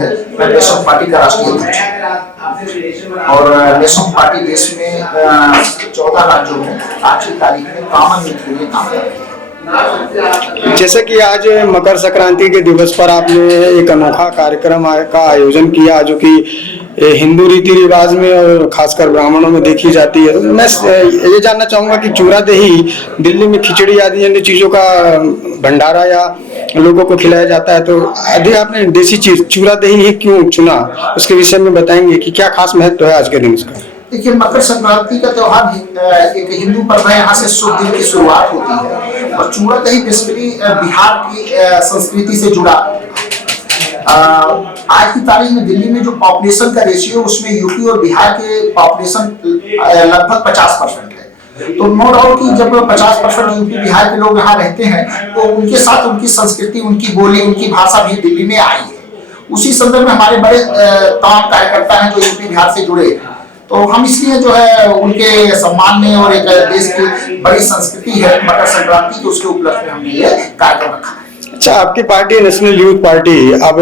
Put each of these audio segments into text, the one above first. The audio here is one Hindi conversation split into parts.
है, मैं नेशनल पार्टी का राष्ट्रीय अध्यक्ष हूँ और नेशनल पार्टी देश में 14 राज्यों में आज की तारीख में कॉमन यूथ के लिए काम कर रही है। जैसे कि आज मकर संक्रांति के दिवस पर आपने एक अनोखा कार्यक्रम का आयोजन किया जो कि हिंदू रीति रिवाज में और खासकर ब्राह्मणों में देखी जाती है। मैं ये जानना चाहूंगा कि चूरा दही दिल्ली में खिचड़ी आदि अन्य चीजों का भंडारा या लोगों को खिलाया जाता है, तो अधिक आपने देसी चीज चूरा दही ही क्यों चुना, उसके विषय में बताएंगे कि क्या खास महत्व है आज के दिन इसका? देखिए, मकर संक्रांति का त्योहार एक हिंदू पर्व है, यहाँ से शुभ दिन की शुरुआत होती है और चूड़ा दही बेसिकली बिहार की संस्कृति से जुड़ा। आज की तारीख में दिल्ली में जो पॉपुलेशन का रेशियो उसमें यूपी और बिहार के पॉपुलेशन लगभग 50% है। तो नो डाउट कि जब 50% यूपी बिहार के लोग यहाँ रहते हैं तो उनके साथ उनकी संस्कृति, उनकी बोली, उनकी भाषा भी दिल्ली में आई है। उसी संदर्भ में हमारे बड़े तमाम कार्यकर्ता हैं जो यूपी बिहार से जुड़े हैं, तो हम इसलिए जो है उनके सम्मान में और एक देश की बड़ी संस्कृति है मकर संक्रांति, तो उसके उपलक्ष्य में हमने ये कार्यक्रम रखा है। अच्छा, आपकी पार्टी नेशनल यूथ पार्टी, अब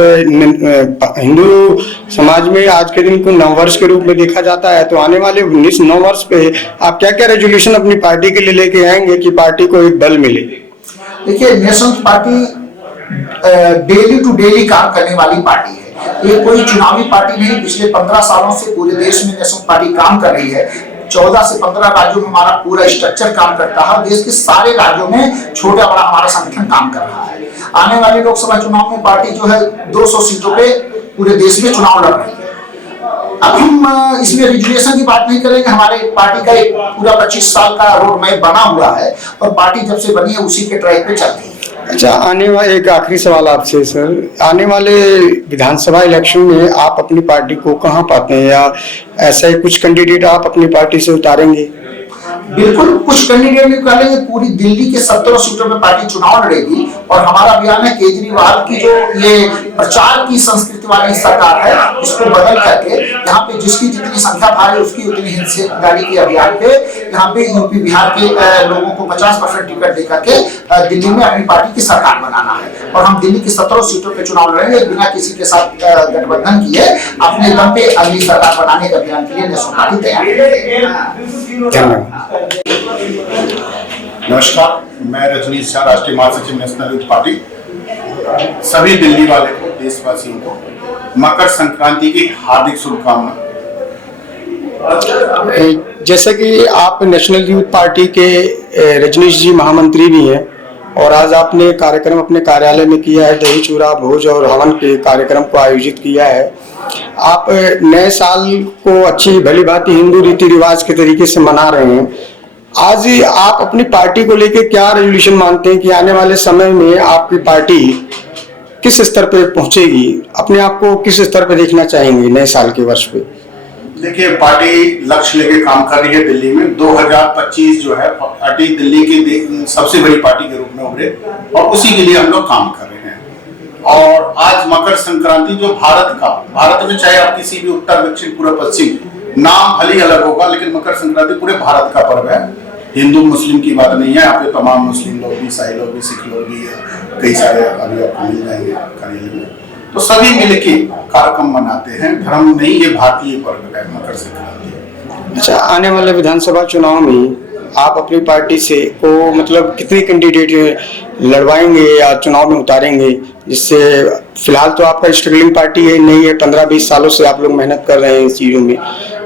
हिंदू समाज में आज के दिन को नववर्ष के रूप में देखा जाता है, तो आने वाले 19 नववर्ष पे आप क्या क्या रेजोल्यूशन अपनी पार्टी के लिए लेके आएंगे कि पार्टी को एक बल मिले? देखिए, national party daily to daily काम करने वाली पार्टी है, ये कोई चुनावी पार्टी नहीं। पिछले 15 सालों से पूरे देश में नेशनल पार्टी काम कर रही है। 14 से 15 राज्यों में हमारा पूरा स्ट्रक्चर काम करता है। देश के सारे राज्यों में छोटा बड़ा हमारा संगठन काम कर रहा है। आने वाले लोकसभा चुनाव में पार्टी जो है 200 सीटों पे पूरे देश में चुनाव लड़ रही है। अब हम इसमें रिजर्वेशन की बात नहीं करेंगे। हमारे पार्टी का एक पूरा 25 साल का रोड मैप बना हुआ है और पार्टी जब से बनी है उसी के ट्रैक पे चल रही है। अच्छा, आने वाले एक आखिरी सवाल आपसे सर, आने वाले विधानसभा इलेक्शन में आप अपनी पार्टी को कहां पाते हैं, या ऐसा ही कुछ कैंडिडेट आप अपनी पार्टी से उतारेंगे? बिल्कुल, कुछ कैंडिडेट निकालेंगे। पूरी दिल्ली के 17 सीटों में पार्टी चुनाव लड़ेगी और हमारा अभियान है केजरीवाल की जो ये प्रचार की संस्कृति वाली सरकार है इसको बदल करके यहाँ पे जिसकी जितनी संख्या भारी उसकी उतनी हिस्सेदारी के अभियान पे यहाँ पे यूपी बिहार के लोगों को 50% टिकट दे करके दिल्ली में अपनी पार्टी की सरकार बनाना है और हम दिल्ली की 17 सीटों पे चुनाव लड़ेंगे बिना किसी के साथ गठबंधन किए। अपने दम पे अगली सरकार बनाने के अभियान के लिए नेशनल पार्टी तैयार है। नमस्कार, मैं रजनीश झा, राष्ट्रीय महासचिव नेशनल यूथ पार्टी। सभी दिल्ली वाले को, देशवासियों को मकर संक्रांति की हार्दिक शुभकामनाएं। जैसे कि आप नेशनल यूथ पार्टी के रजनीश जी महामंत्री भी हैं और आज आपने कार्यक्रम अपने कार्यालय में किया है, दही चूरा भोज और हवन के कार्यक्रम को आयोजित किया है। आप नए साल को अच्छी भली भांति हिंदू रीति रिवाज के तरीके से मना रहे हैं। आज आप अपनी पार्टी को लेकर क्या रेजोल्यूशन मानते हैं कि आने वाले समय में आपकी पार्टी किस स्तर पे पहुंचेगी, अपने आप को किस स्तर पे देखना चाहेंगे नए साल के वर्ष पे? देखिए, पार्टी लक्ष्य लेके काम कर रही है। दिल्ली में 2025 जो है पार्टी दिल्ली की सबसे बड़ी पार्टी के रूप में उभरे और उसी के लिए हम लोग काम कर रहे हैं। और आज मकर संक्रांति जो भारत में चाहे आप किसी भी उत्तर दक्षिण पूर्व पश्चिम नाम भले अलग होगा, लेकिन मकर संक्रांति पूरे भारत का पर्व है। हिंदू मुस्लिम की बात नहीं है, यहाँ पे तमाम मुस्लिम लोग भी, ईसाई लोग भी, सिख लोग भी, कई सारे अभी आपको मिल जाएंगे कार्यालय में। तो सभी मिलके कार्यक्रम मनाते हैं। धर्म नहीं, ये भारतीय पर्व है मकर संक्रांति। अच्छा, आने वाले विधानसभा चुनाव में आप अपनी पार्टी से को मतलब कितने कैंडिडेट लड़वाएंगे या चुनाव में उतारेंगे, जिससे फिलहाल तो आपका स्ट्रगलिंग पार्टी है नहीं है, 15-20 सालों से आप लोग मेहनत कर रहे हैं इस चीजों में,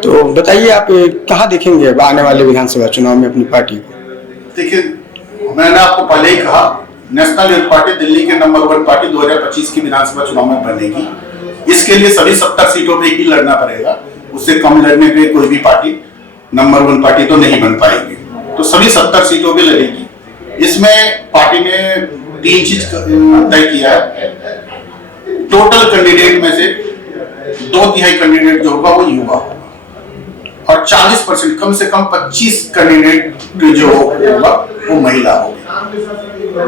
तो बताइए आप कहाँ देखेंगे आने वाले विधानसभा चुनाव में अपनी पार्टी को? देखिए, मैंने आपको पहले ही कहा, नेशनल यूथ पार्टी दिल्ली के नंबर 1 पार्टी 2025 की विधानसभा चुनाव में बनेगी। इसके लिए सभी 70 सीटों पे ही लड़ना पड़ेगा। उससे कम लड़ने पे कोई भी पार्टी नंबर 1 पार्टी तो नहीं बन पाएगी, तो सभी 70 सीटों पे लड़ेगी। इसमें पार्टी ने 3 चीज तय किया है। टोटल कैंडिडेट में से 2/3 कैंडिडेट जो होगा वो युवा होगा और 40% कम से कम 25 कैंडिडेट जो होगा वो महिला होगी,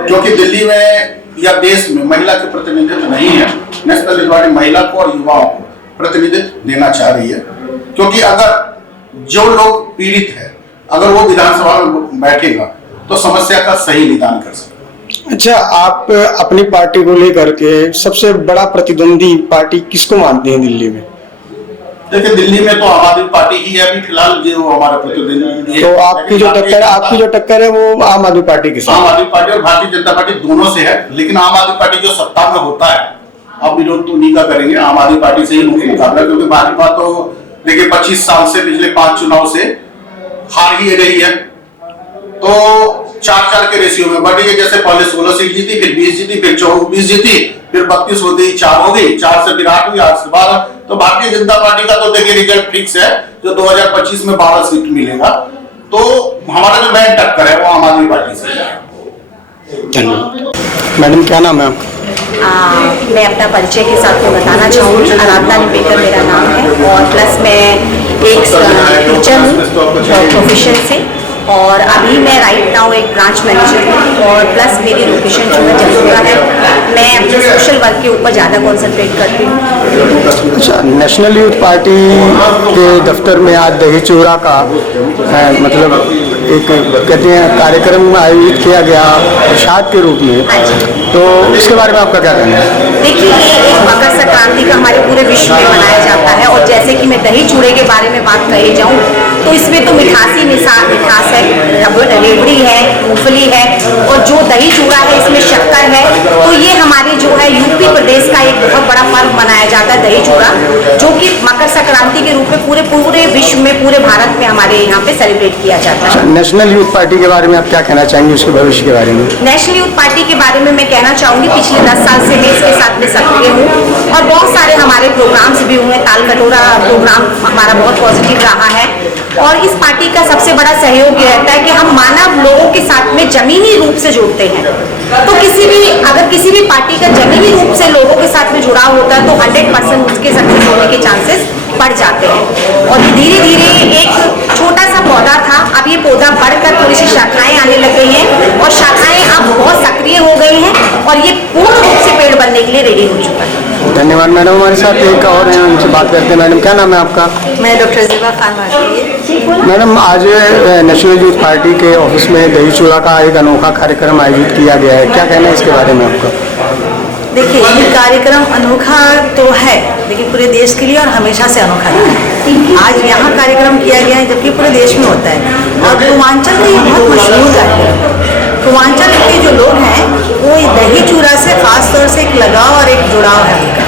क्योंकि दिल्ली में या देश में महिला के प्रतिनिधित्व नहीं है। नेशनल यूथ पार्टी महिला को और युवाओं को प्रतिनिधित्व देना चाह रही है, क्योंकि अगर जो लोग पीड़ित है अगर वो विधानसभा में बैठेगा तो समस्या का सही निदान कर सकता है। अच्छा, आप अपनी पार्टी को लेकर के सबसे बड़ा प्रतिद्वंदी पार्टी किसको मानते हैं दिल्ली में? देखिए, दिल्ली में तो आम आदमी पार्टी ही है अभी फिलहाल जो हमारा प्रतिद्वंदी। तो आपकी जो टक्कर है वो आम आदमी पार्टी के साथ? आम आदमी पार्टी और भारतीय जनता पार्टी दोनों से है, लेकिन आम आदमी पार्टी जो सत्ता में होता है, अब विरोध तो उन्हीं का करेंगे, आम आदमी पार्टी से ही मुख्य मुकाबला, क्योंकि भाजपा तो देखिए 25 साल से पिछले 5 चुनाव से हार ही रही है। तो 4-4 के रेशियो में बढ़ रही है, जैसे पहले 16 सीट जीती, फिर 20 जीती, फिर 24 जीती, फिर 32 हो गई, 4 हो गई, 4 से फिर 8 हुई, 8 से 12। तो भारतीय जनता पार्टी का तो देखिए रिजल्ट फिक्स है, जो 2025 में 12 सीट मिलेगा। तो हमारा जो मेन टक्कर है वो आम आदमी पार्टी से है। धन्यवाद। मैडम, क्या नाम है आपका? मैं अपना परिचय के साथ में बताना चाहूँगी। आराधना निपेकर मेरा नाम है और प्लस मैं एक टीचर हूँ प्रोफेशन से, और अभी मैं राइट नाउ एक ब्रांच मैनेजर हूँ, और प्लस मेरी लोकेशन जो है जमूरा है। मैं अपने सोशल वर्क के ऊपर ज़्यादा कॉन्सेंट्रेट करती हूँ। अच्छा, नेशनल यूथ पार्टी के दफ्तर में आज दही चूड़ा का मतलब एक कहते हैं कार्यक्रम आयोजित किया गया प्रसाद के रूप में, तो इसके बारे में आपका क्या कहना है? देखिए, ये एक मकर संक्रांति का हमारे पूरे विश्व में मनाया जाता है, और जैसे कि मैं दही चूड़े के बारे में बात कही जाऊँ तो इसमें तो मिठास है, रेवड़ी है, मूंगफली है, और जो दही चूड़ा है इसमें शक्कर है। तो ये हमारे जो है यूपी प्रदेश का एक बहुत बड़ा पर्व मनाया जाता है दही चूड़ा, जो कि मकर संक्रांति के रूप में पूरे विश्व में, पूरे भारत में हमारे यहाँ पे सेलिब्रेट किया जाता है। नेशनल यूथ पार्टी के बारे में आप क्या कहना चाहेंगे, उसके भविष्य के बारे में? नेशनल यूथ पार्टी के बारे में मैं कहना चाहूँगी, पिछले 10 साल से मैं इसके साथ में सक्रिय हूँ, और बहुत सारे हमारे प्रोग्राम्स भी हुए। ताल कटोरा प्रोग्राम हमारा बहुत पॉजिटिव रहा है, और इस पार्टी का सबसे बड़ा सहयोग ये रहता है कि हम मानव लोगों के साथ में जमीनी रूप से जुड़ते हैं। तो अगर किसी भी पार्टी का जमीनी रूप से लोगों के साथ में जुड़ाव होता है तो 100% उसके सक्सेस होने के चांसेस बढ़ जाते हैं। और धीरे धीरे एक छोटा सा पौधा था, अब ये पौधा बढ़कर थोड़ी सी शाखाएं आने लग गई हैं, और शाखाएं अब बहुत सक्रिय हो गई हैं, और ये पूर्ण रूप से पेड़ बनने के लिए रेडी हो चुका है। धन्यवाद मैडम। हमारे साथ एक और हैं, उनसे बात करते हैं। मैडम, क्या नाम है आपका? मैं डॉक्टर ज़िबा खान वाकई। मैडम, आज नेशनल यूथ पार्टी के ऑफिस में दही चूड़ा का एक अनोखा कार्यक्रम आयोजित किया गया है, क्या कहना है इसके बारे में आपका? देखिए, ये कार्यक्रम अनोखा तो है, लेकिन पूरे देश के लिए और हमेशा से अनोखा रहा है। आज यहाँ कार्यक्रम किया गया है, जबकि पूरे देश में होता है, और पूर्वांचल का ये बहुत मशहूर कार्यक्रम है। पूर्वांचल के जो लोग हैं वो दही चूड़ा से खास तौर से एक लगाव और एक जुड़ाव है उनका,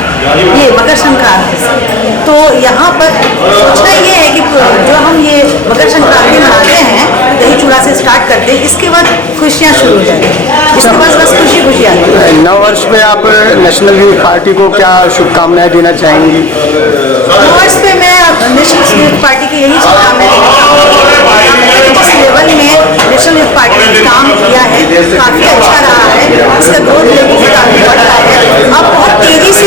ये मकर संक्रांति से। तो यहाँ पर सोचना ये है कि जो हम ये मकर संक्रांति मनाते हैं, दही चूड़ा से स्टार्ट करते हैं, इसके बाद खुशियाँ शुरू हो जाती हैं, इसके बाद बस खुशी खुशी आती है। नव वर्ष में आप नेशनल यूथ पार्टी को क्या शुभकामनाएं देना चाहेंगी? नव वर्ष पे मैं नेशनल यूथ पार्टी की यही शुभकामनाएं देना चाहूँगी। जिस लेवल में नेशनल यूथ पार्टी ने काम किया है काफ़ी अच्छा रहा है, इसका ग्रोथ लेवल काफ़ी बढ़ रहा है, अब बहुत तेज़ी से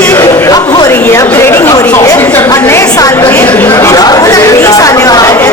अप हो रही है, अपग्रेडिंग हो रही है, और नए साल में 2023 आने वाला है